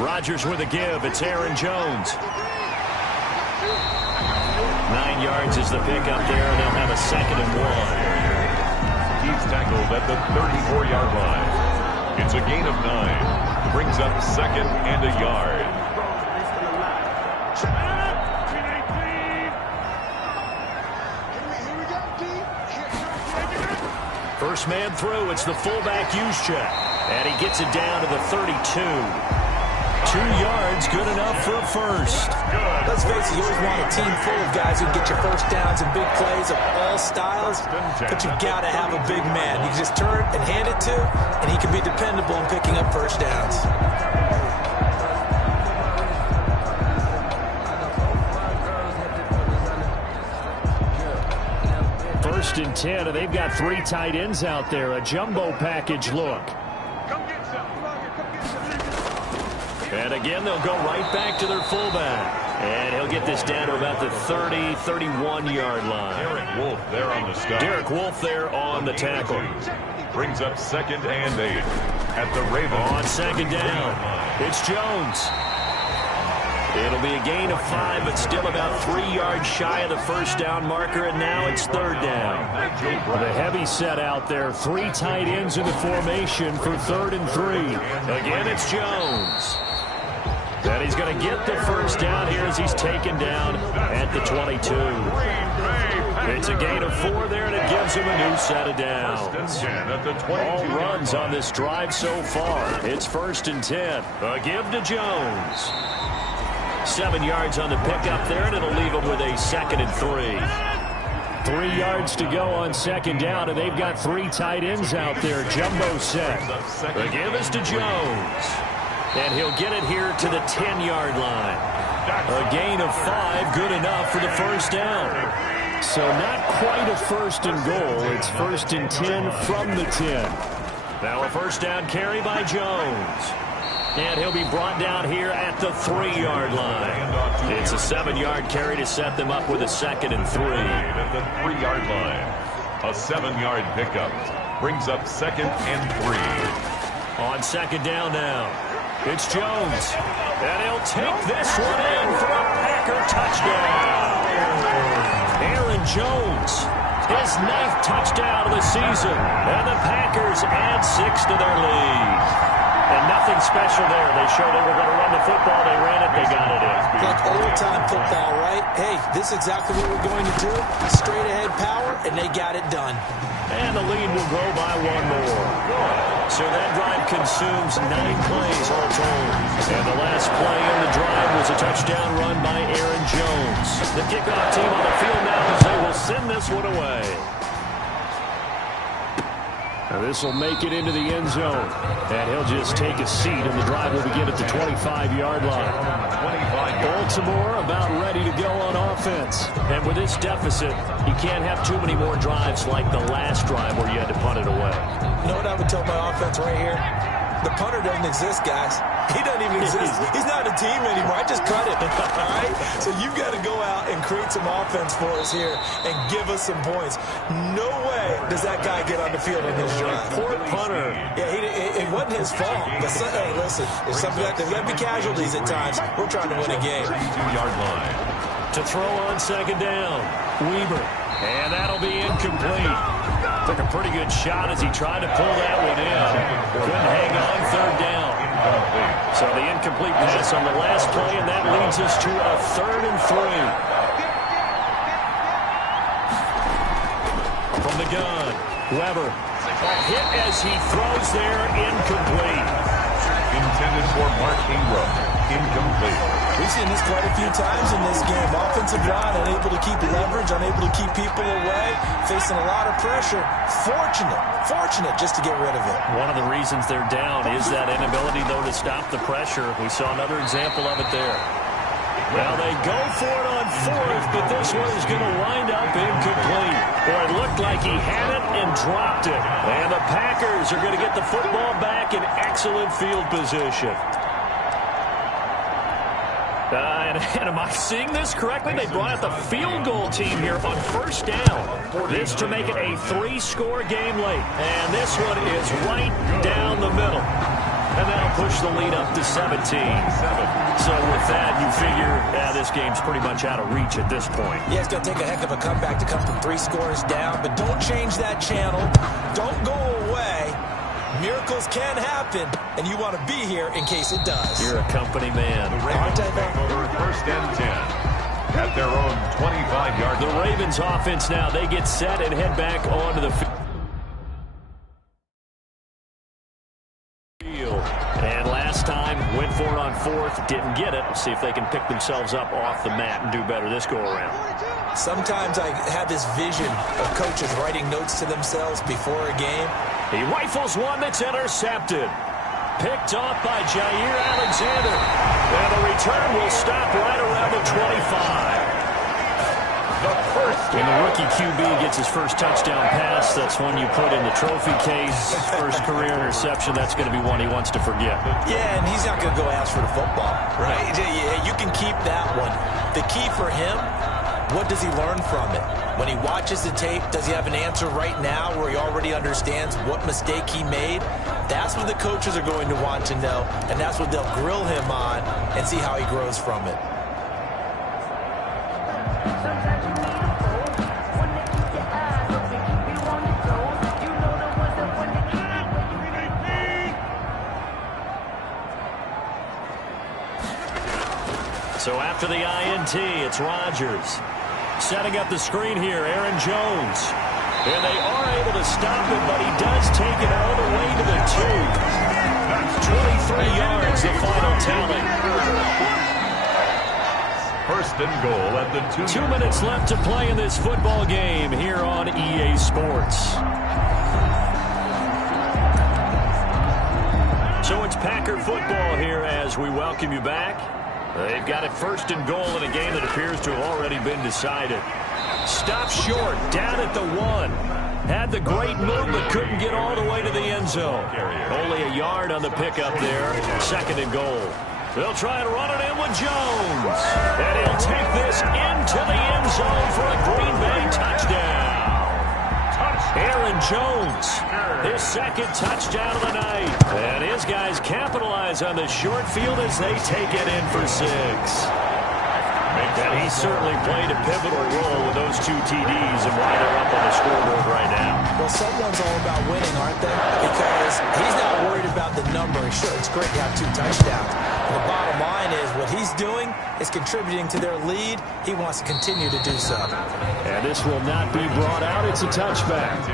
Rodgers with a give. It's Aaron Jones. 9 yards is the pickup there, and they'll have a 2nd and 1. He's tackled at the 34-yard line. It's a gain of 9. Brings up 2nd and a yard. First man through, it's the fullback Juszczyk, and he gets it down to the 32. 2 yards, good enough for a first. Let's face it, you always want a team full of guys who can get your first downs and big plays of all styles, but you got to have a big man. You can just turn and hand it to, and he can be dependable in picking up first downs. First and 10, and they've got 3 tight ends out there. A jumbo package look. And again, they'll go right back to their fullback. And he'll get this down to about the 30, 31-yard line. Derek Wolfe there on the stop. Derek Wolfe there on the tackle. Brings up 2nd and 8 at the Ravens. On 2nd down, it's Jones. It'll be a gain of 5, but still about 3 yards shy of the first down marker, and now it's 3rd down. The heavy set out there. 3 tight ends in the formation for 3rd and 3. Again, it's Jones. And he's going to get the first down here as he's taken down at the 22. It's a gain of 4 there, and it gives him a new set of downs. All runs on this drive so far. It's 1st and 10. A give to Jones. 7 yards on the pickup there, and it'll leave them with a 2nd and 3. 3 yards to go on 2nd down, and they've got 3 tight ends out there. Jumbo set. The give is to Jones. And he'll get it here to the 10-yard line. A gain of 5, good enough for the first down. So not quite a 1st and goal. It's 1st and 10 from the 10. Now a first down carry by Jones. And he'll be brought down here at the 3-yard line. It's a 7-yard carry to set them up with a 2nd and 3. At the 3-yard line. A 7-yard pickup. Brings up 2nd and 3. On 2nd down now. It's Jones. And he'll take this one in for a Packer touchdown. Aaron Jones. His 9th touchdown of the season. And the Packers add 6 to their lead. And nothing special there. They showed they were going to run the football. They ran it. They got it in. Like old-time football, right? Hey, this is exactly what we're going to do. Straight-ahead power, and they got it done. And the lead will grow by 1 more. So that drive consumes 9 plays all told. And the last play in the drive was a touchdown run by Aaron Jones. The kickoff team on the field now as they will send this one away. Now this will make it into the end zone. And he'll just take a seat, and the drive will begin at the 25-yard line. Baltimore about ready to go on offense. And with this deficit, you can't have too many more drives like the last drive where you had to punt it away. You know what I would tell my offense right here? The punter doesn't exist, guys. He doesn't even exist. He's not a team anymore. I just cut it. All right? So you've got to go out and create some offense for us here and give us some points. No way does that guy get on the field in this drive. Poor punter. Yeah, it wasn't his fault. But hey, listen, there's something that there's going to be casualties at times. We're trying to win a game. 32-yard line. To throw on 2nd down. Weber. And that'll be incomplete. Took a pretty good shot as he tried to pull that one in. Couldn't hang on 3rd down. So the incomplete pass on the last play, and that leads us to a 3rd and 3. From the gun, Weber. A hit as he throws there, incomplete. intended for Mark Ingram. Incomplete. We've seen this quite a few times in this game. Offensive line unable to keep leverage, unable to keep people away, facing a lot of pressure. Fortunate just to get rid of it. One of the reasons they're down is that inability, though, to stop the pressure. We saw another example of it there. Well, they go for it on fourth, but this one is going to wind up incomplete. Or it looked like he had it and dropped it. And the Packers are going to get the football back in excellent field position. And am I seeing this correctly? They brought out the field goal team here on first down. This to make it a 3-score game late. And this one is right down the middle. And that'll push the lead up to 17. So with that, you figure this game's pretty much out of reach at this point. Yeah, it's going to take a heck of a comeback to come from 3 scores down. But don't change that channel. Don't go away. Miracles can happen, and you want to be here in case it does. You're a company man. Ravens take over first and 10 at their own 25-yard line. The Ravens offense now, they get set and head back onto the field. And last time, went for it on fourth, didn't get it. See if they can pick themselves up off the mat and do better this go-around. Sometimes I have this vision of coaches writing notes to themselves before a game. He rifles one that's intercepted. Picked off by Jair Alexander. And the return will stop right around the 25. When the rookie QB gets his first touchdown pass, that's one you put in the trophy case. First career interception, that's going to be one he wants to forget. Yeah, and he's not going to go ask for the football, right? Yeah, you can keep that one. The key for him, what does he learn from it? When he watches the tape, does he have an answer right now where he already understands what mistake he made? That's what the coaches are going to want to know, and that's what they'll grill him on and see how he grows from it. So after the INT, it's Rodgers. Setting up the screen here, Aaron Jones. And they are able to stop him, but he does take it all the way to the 2. 23 yards, the final tally. First and goal at the 2. 2 minutes left to play in this football game here on EA Sports. So it's Packer football here as we welcome you back. They've got it first and goal in a game that appears to have already been decided. Stopped short, down at the 1. Had the great move, but couldn't get all the way to the end zone. Only a yard on the pickup there. Second and goal. They'll try and run it in with Jones. And he'll take this into the end zone for a Green Bay touchdown. Aaron Jones, his second touchdown of the night. And his guys capitalize on the short field as they take it in for 6. And he certainly played a pivotal role with those 2 TDs and why they're up on the scoreboard right now. Well, someone's all about winning, aren't they? Because he's not worried about the number. Sure, it's great to have 2 touchdowns. And the bottom line is what he's doing is contributing to their lead. He wants to continue to do so. And this will not be brought out. It's a touchback.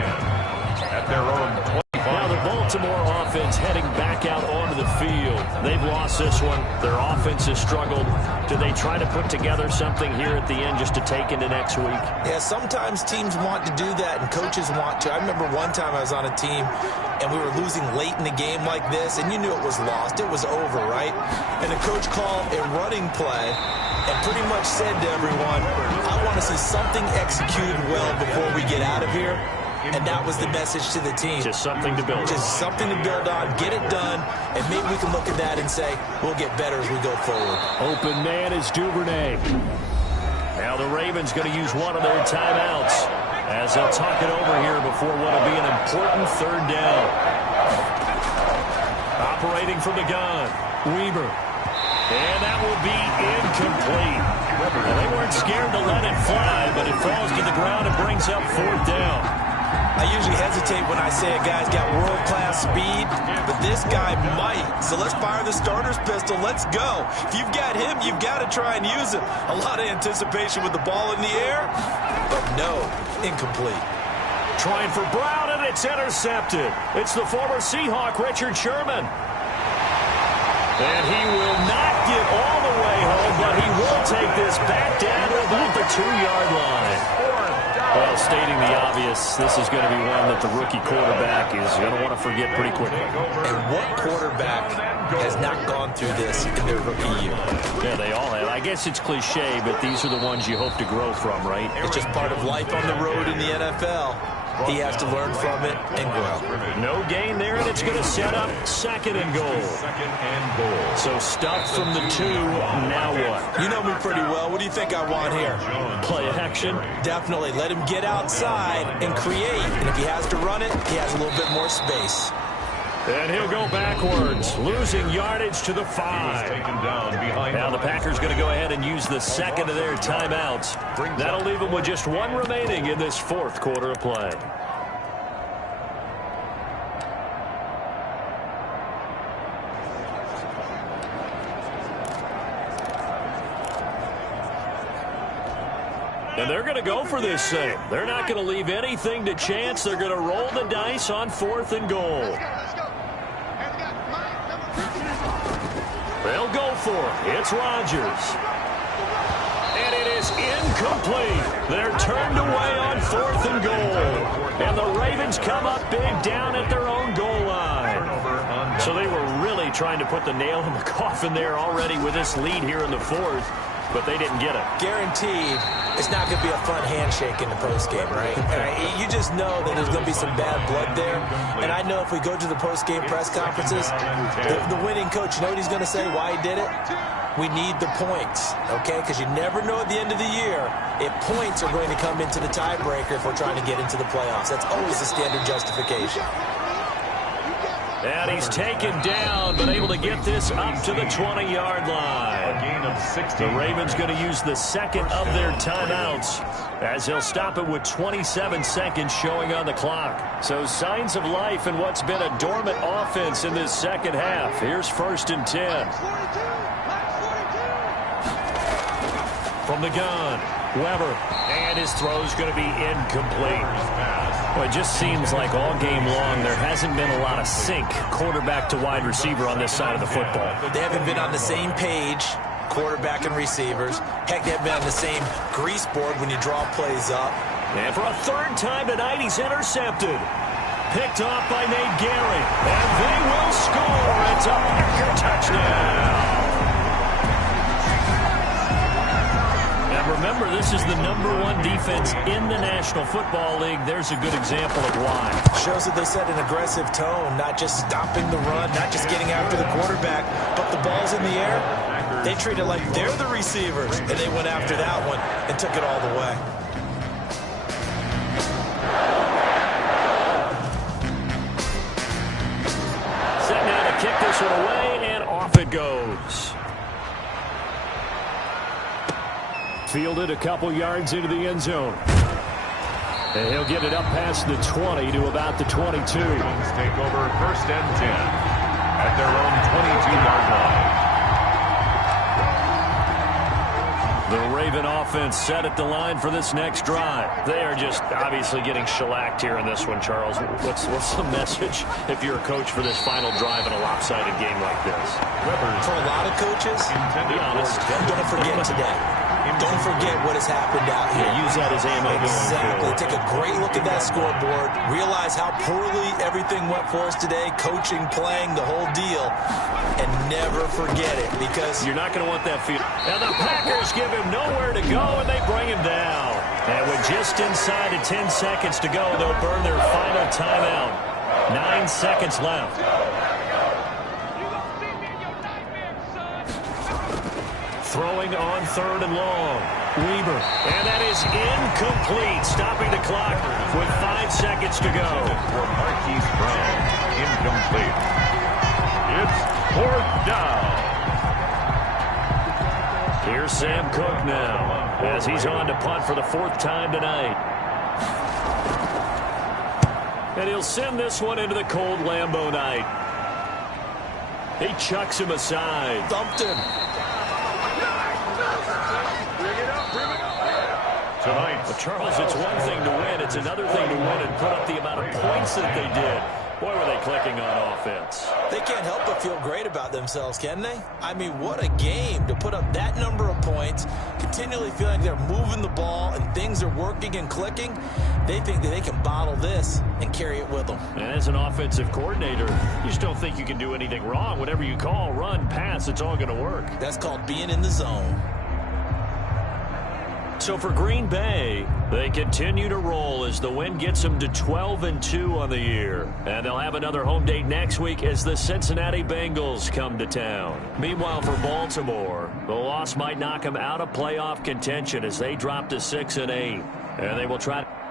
At their own 25. Now the Baltimore offense heading back out onto the field. They've lost this one. Their offense has struggled. Do they try to put together something here at the end just to take into next week? Yeah, sometimes teams want to do that and coaches want to. I remember one time I was on a team and we were losing late in the game like this, and you knew it was lost. It was over, right? And the coach called a running play and pretty much said to everyone, I want to see something executed well before we get out of here. And that was the message to the team. Just something to build on. Just something to build on, get it done, and maybe we can look at that and say, we'll get better as we go forward. Open man is Duvernay. Now the Ravens going to use one of their timeouts as they'll talk it over here before what will be an important third down. Operating from the gun, Weber. And that will be incomplete. Well, they weren't scared to let it fly, but it falls to the ground and brings up fourth down. I usually hesitate when I say a guy's got world-class speed, but this guy might. So let's fire the starter's pistol. Let's go. If you've got him, you've got to try and use him. A lot of anticipation with the ball in the air, but no, incomplete. Trying for Brown, and it's intercepted. It's the former Seahawk, Richard Sherman. And he will not get all the way home, but he will take this back down to about the 2-yard line. Well, stating the obvious, this is going to be one that the rookie quarterback is going to want to forget pretty quickly. And what quarterback has not gone through this in their rookie year? Yeah, they all have. I guess it's cliche, but these are the ones you hope to grow from, right? It's just part of life on the road in the NFL. He has to learn from it and grow. No gain there, and it's going to set up 2nd and goal. So stuffed from the 2, now what? You know me pretty well. What do you think I want here? Play action. Definitely. Let him get outside and create. And if he has to run it, he has a little bit more space. And he'll go backwards, losing yardage to the 5. Now the Packers going to go ahead and use the 2nd of their timeouts. That'll leave them with just 1 remaining in this 4th quarter of play. And they're going to go for this thing. They're not going to leave anything to chance. They're going to roll the dice on 4th and goal. They'll go for it. It's Rodgers. And it is incomplete. They're turned away on 4th and goal. And the Ravens come up big down at their own goal line. So they were really trying to put the nail in the coffin there already with this lead here in the 4th. But they didn't get it. Guaranteed, it's not going to be a fun handshake in the postgame, right? You just know that there's going to be some bad blood there. And I know if we go to the postgame press conferences, the winning coach, you know what he's going to say, why he did it? We need the points, okay? Because you never know at the end of the year if points are going to come into the tiebreaker if we're trying to get into the playoffs. That's always the standard justification. And he's taken down, but able to get this up to the 20-yard line. The Ravens going to use the 2nd of their timeouts as they'll stop it with 27 seconds showing on the clock. So signs of life in what's been a dormant offense in this 2nd half. Here's 1st and 10. From the gun, Weber. And his throw's going to be incomplete. Well, it just seems like all game long there hasn't been a lot of sync quarterback to wide receiver on this side of the football. They haven't been on the same page, quarterback and receivers. Heck, they haven't been on the same grease board when you draw plays up. And for a 3rd time tonight, he's intercepted. Picked off by Nate Gehry. And they will score. It's a Packer touchdown. Remember, this is the #1 defense in the National Football League. There's a good example of why. Shows that they set an aggressive tone, not just stopping the run, not just getting after the quarterback, but the ball's in the air. They treat it like they're the receivers, and they went after that one and took it all the way. Set now to kick this one away, and off it goes. Fielded a couple yards into the end zone. And he'll get it up past the 20 to about the 22. Take over 1st and 10 at their own 22-yard line. The Raven offense set at the line for this next drive. They are just obviously getting shellacked here in this one, Charles. What's the message if you're a coach for this final drive in a lopsided game like this? For a lot of coaches, be honest, don't forget today. Don't forget what has happened out here. Yeah, use that as ammo. Exactly. Take a great look at that scoreboard. Realize how poorly everything went for us today. Coaching, playing, the whole deal. And never forget it, because you're not going to want that feeling. And the Packers give him nowhere to go, and they bring him down. And with just inside of 10 seconds to go, they'll burn their final timeout. 9 seconds left. Throwing on 3rd and long. Weber. And that is incomplete. Stopping the clock with 5 seconds to go. For Marquise Brown. Incomplete. It's 4th down. Here's Sam Cook now as he's on to punt for the 4th time tonight. And he'll send this one into the cold Lambeau night. He chucks him aside. Thumped him. Tonight. But Charles, it's one thing to win. It's another thing to win and put up the amount of points that they did. Boy, were they clicking on offense. They can't help but feel great about themselves, can they? I mean, what a game to put up that number of points, continually feeling like they're moving the ball and things are working and clicking. They think that they can bottle this and carry it with them. And as an offensive coordinator, you just don't think you can do anything wrong. Whatever you call, run, pass, it's all going to work. That's called being in the zone. So for Green Bay, they continue to roll as the win gets them to 12-2 on the year. And they'll have another home date next week as the Cincinnati Bengals come to town. Meanwhile, for Baltimore, the loss might knock them out of playoff contention as they drop to 6-8. And they will try to